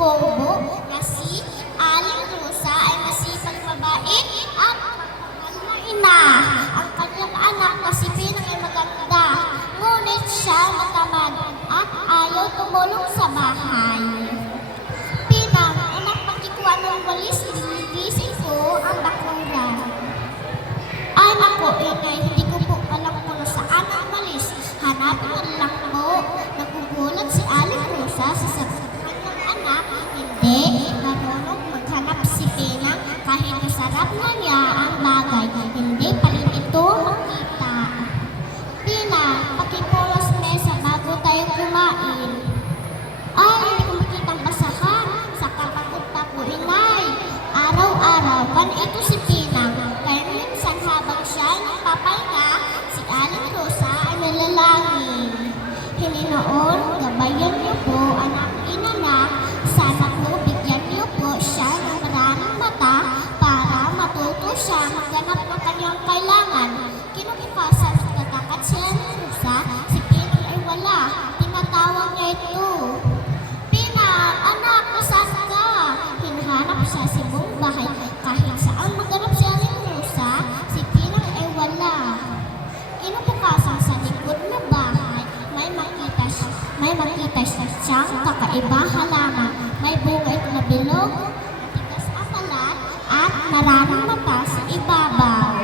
bobo na si Aling Rosa ay masipag mabait at mapagmahal na ina. Ang kanyang anak na si Pinang ay maganda, ngunit siya matamad at ayaw tumulong sa bahay. Pinang, anak, pakikuha ng walis, gising ko ang bakuran. Ay naku, inay, hindi ko po alam kung saan ang walis. Hanapin lang po. Nagugulat si Aling Rosa sa sagot ng kanyang anak. Hindi, marunong maghanap si Pinang kahit masarap na niya ang bagay. Hindi pa rin ito makita. Pinang, pakipulas mesa bago tayo kumain. Ay, hindi ko makitang basahan. Sa kapagod pa po, inay. Araw-araw, ito si Pinang. Kaya minsan habang siya nagpapahinga, si Aling Rosa ay nalalangin. Hininoon, gabayan niyo po, anak inanak. Sana po, bigyan niyo po siya ng maraming mata para matuto siya magganap ng kanyang kailangan. Kinukupasan at natakat si Aling Rosa, si Pinang ay wala. Tinatawag niya ito. Pinang, anak, nasaan ka? Hinahanap siya sa buong bahay. Kahit saan maghanap si Aling Rosa, si Pinang ay wala. Kinukupasan sa likod na bahay, may makita siya siyang kakaiba halaman. May bunga ito na bilog, matigas ang balat, at maraming mata sa ibabaw.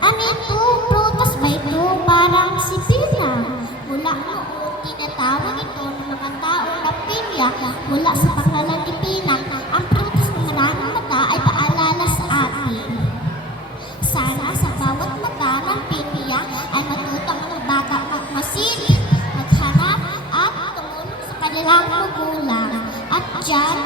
Ano ito? Prutas ba ito? Parang si Pinang. Mula noon, tinatawag ito ng mga taong napilya mula sa pangalan ni Pinang. Ang prutas ng maraming mata ay paalala sa atin. Sana sa bawat mata ng pilya ay matutang ng bata magmasid, maghanap at tumulong sa kanilang magulang. At dyan,